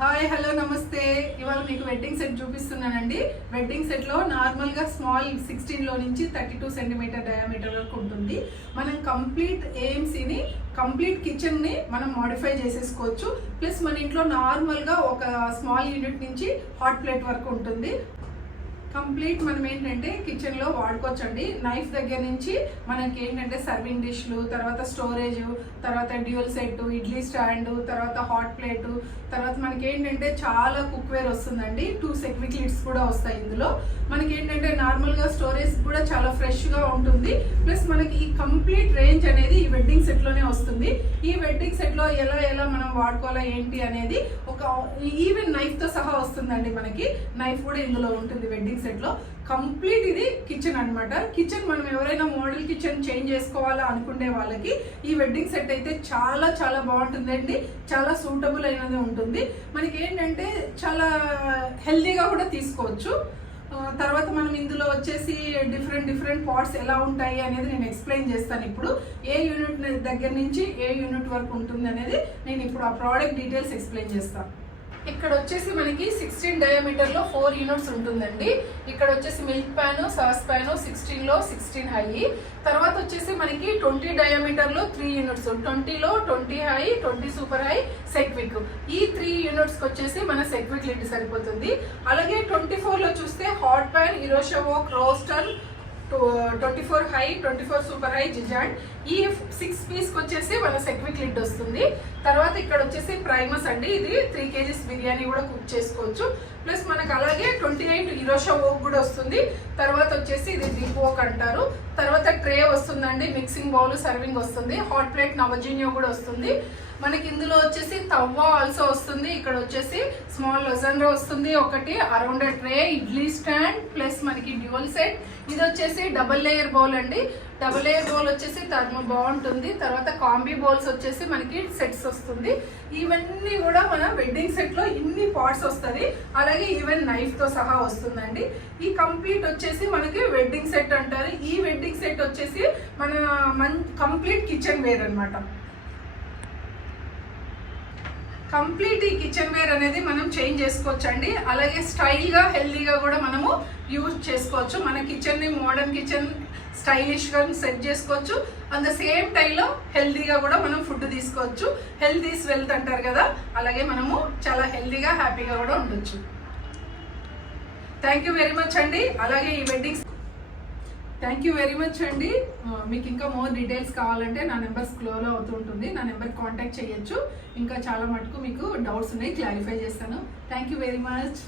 Hi hello నమస్తే. ఇవాళ మీకు వెడ్డింగ్ సెట్ చూపిస్తున్నానండి. వెడ్డింగ్ సెట్లో నార్మల్గా స్మాల్ 16 నుంచి 32 సెంటీమీటర్ డయామీటర్ వరకు ఉంటుంది. మనం కంప్లీట్ ఏఎంసీని కంప్లీట్ కిచెన్ని మనం మోడిఫై చేసేసుకోవచ్చు. ప్లస్ మన ఇంట్లో నార్మల్గా ఒక స్మాల్ యూనిట్ నుంచి హాట్ ప్లేట్ వరకు ఉంటుంది. కంప్లీట్ మనం ఏంటంటే కిచెన్లో వాడుకోవచ్చండి. నైఫ్ దగ్గర నుంచి మనకి ఏంటంటే సర్వింగ్ డిష్లు, తర్వాత స్టోరేజ్, తర్వాత డ్యూయల్ సెట్, ఇడ్లీ స్టాండ్, తర్వాత హాట్ ప్లేటు, తర్వాత మనకి ఏంటంటే చాలా కుక్వేర్ వస్తుందండి. 2 సెక్విక్ లిడ్స్ కూడా వస్తాయి ఇందులో. మనకి ఏంటంటే నార్మల్గా స్టోరేజ్ కూడా చాలా ఫ్రెష్గా ఉంటుంది. ప్లస్ మనకి ఈ కంప్లీట్ రేంజ్ అనేది ఈ వెడ్డింగ్ సెట్లోనే వస్తుంది. ఈ వెడ్డింగ్ సెట్లో ఎలా మనం వాడుకోవాలా ఏంటి అనేది ఒక ఈవెన్ నైఫ్తో సహా వస్తుందండి. మనకి నైఫ్ కూడా ఇందులో ఉంటుంది వెడ్డింగ్ సెట్లో. కంప్లీట్ ఇది కిచెన్ అన్నమాట. కిచెన్ మనం ఎవరైనా మోడల్ కిచెన్ చేంజ్ చేసుకోవాలా అనుకునే వాళ్ళకి ఈ వెడ్డింగ్ సెట్ అయితే చాలా చాలా బాగుంటుందండి. చాలా సూటబుల్ అయినది ఉంటుంది. మనకి ఏంటంటే చాలా హెల్దీగా కూడా తీసుకోవచ్చు. తర్వాత మనం ఇందులో వచ్చేసి డిఫరెంట్ పార్ట్స్ ఎలా ఉంటాయి అనేది నేను ఎక్స్ప్లెయిన్ చేస్తాను. ఇప్పుడు ఏ యూనిట్ దగ్గర నుంచి ఏ యూనిట్ వరకు ఉంటుంది అనేది నేను ఇప్పుడు ఆ ప్రోడక్ట్ డీటెయిల్స్ ఎక్స్ప్లెయిన్ చేస్తాను. ఇక్కడ వచ్చేసి మనకి 16 డయామీటర్లో 4 యూనిట్స్ ఉంటుందండి. ఇక్కడ వచ్చేసి మిల్క్ ప్యాన్, సాస్ ప్యాన్ 16లో 16 హై. తర్వాత వచ్చేసి మనకి 20 డయామీటర్లో 3 యూనిట్స్, 20లో 20 హై, 20 సూపర్ హై, సెక్విక్. ఈ 3 యూనిట్స్కి వచ్చేసి మన సెక్విక్ లిడ్ సరిపోతుంది. అలాగే 24లో చూస్తే హాట్ ప్యాన్, ఇరోషా wok, roaster, 24 high, 24 super high, జిజాండ్. ఈ 6 పీస్కి వచ్చేసి మన సెక్విక్ లిడ్ వస్తుంది. తర్వాత ఇక్కడ వచ్చేసి ప్రైమస్ అండి. ఇది 3 kgs బిర్యానీ కూడా కుక్ చేసుకోవచ్చు. ప్లస్ మనకు అలాగే 28 ఇరోషా వోక్ కూడా వస్తుంది. తర్వాత వచ్చేసి ఇది డీప్ వోక్ అంటారు. తర్వాత ట్రే వస్తుందండి, మిక్సింగ్ బౌల్, సర్వింగ్ వస్తుంది. హాట్ ప్లేట్ నవజీనియో కూడా వస్తుంది. మనకి ఇందులో వచ్చేసి తవ్వ ఆల్సో వస్తుంది. ఇక్కడ వచ్చేసి స్మాల్ లజండ్రా వస్తుంది ఒకటి, around tray, idli stand, plus మనకి డ్యూయల్ సెట్. ఇది వచ్చేసి డబుల్ లేయర్ బౌల్ అండి. డబుల్ లేయర్ బౌల్ వచ్చేసి బాగుంటుంది. తర్వాత కాంబీ బౌల్స్ వచ్చేసి మనకి సెట్స్ వస్తుంది. ఇవన్నీ కూడా మన వెడ్డింగ్ సెట్లో ఇన్ని పార్ట్స్ వస్తుంది. అలాగే ఈవెన్ నైఫ్తో సహా వస్తుందండి. ఈ కంప్లీట్ వచ్చేసి మనకి వెడ్డింగ్ సెట్ అంటారు. ఈ వెడ్డింగ్ సెట్ వచ్చేసి మన కంప్లీట్ కిచెన్ వేర్ అనమాట. కంప్లీట్ ఈ కిచెన్ వేర్ అనేది మనం చేంజ్ చేసుకోవచ్చు అండి. అలాగే స్టైల్గా హెల్దీగా కూడా మనము యూజ్ చేసుకోవచ్చు. మన కిచెన్ని మోడర్న్ కిచెన్ స్టైలిష్గా సెట్ చేసుకోవచ్చు. అట్ ద సేమ్ టైంలో హెల్దీగా కూడా మనం ఫుడ్ తీసుకోవచ్చు. హెల్త్ ఈజ్ వెల్త్ అంటారు కదా, అలాగే మనము చాలా హెల్దీగా హ్యాపీగా కూడా ఉండొచ్చు. థ్యాంక్ యూ వెరీ మచ్ అండి. అలాగే ఈ వెడ్డింగ్ మీకు ఇంకా మోర్ డీటెయిల్స్ కావాలంటే నా నెంబర్ స్క్రోల్ అవుతుంటుంది. నా నెంబర్ కాంటాక్ట్ చేయొచ్చు. ఇంకా చాలా మటుకు మీకు డౌట్స్ ఉన్నాయి, క్లారిఫై చేస్తాను. Thank you very much.